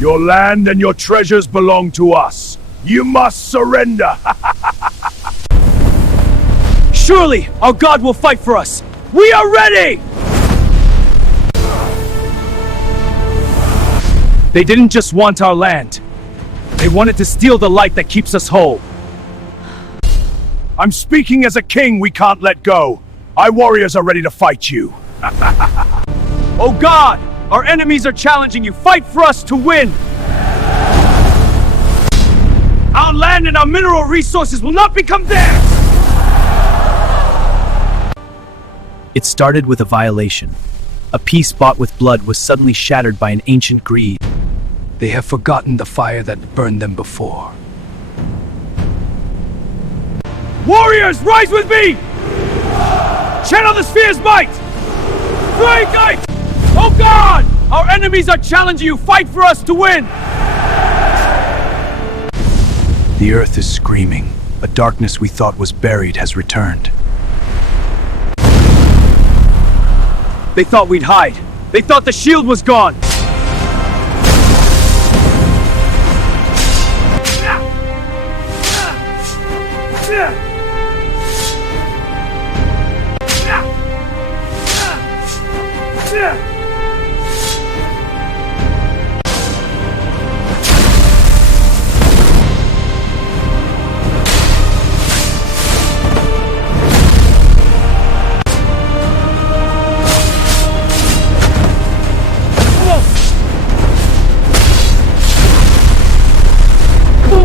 Your land and your treasures belong to us. You must surrender. Surely, our God will fight for us. We are ready! They didn't just want our land. They wanted to steal the light that keeps us whole. I'm speaking as a king we can't let go. Our warriors are ready to fight you. Oh God! Our enemies are challenging you. Fight for us to win! Our land and our mineral resources will not become theirs! It started with a violation. A peace bought with blood was suddenly shattered by an ancient greed. They have forgotten the fire that burned them before. Warriors, rise with me! Channel the sphere's might! Great night! Oh God! Our enemies are challenging you! Fight for us to win! The earth is screaming. A darkness we thought was buried has returned. They thought we'd hide. They thought the shield was gone.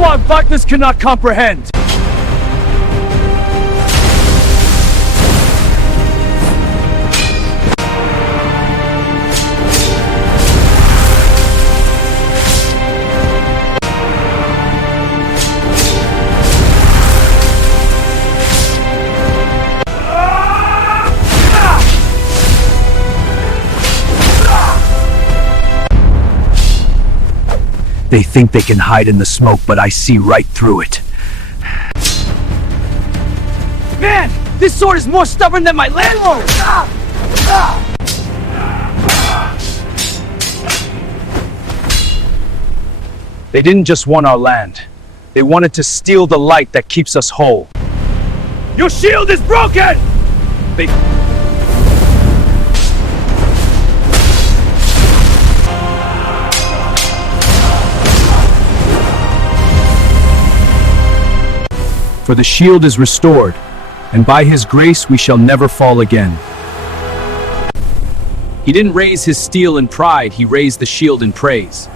Our darkness cannot comprehend. They think they can hide in the smoke, but I see right through it. Man, this sword is more stubborn than my landlord! They didn't just want our land. They wanted to steal the light that keeps us whole. Your shield is broken! For the shield is restored, and by his grace we shall never fall again. He didn't raise his steel in pride, he raised the shield in praise.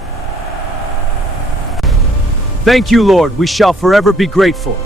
Thank you, Lord, we shall forever be grateful.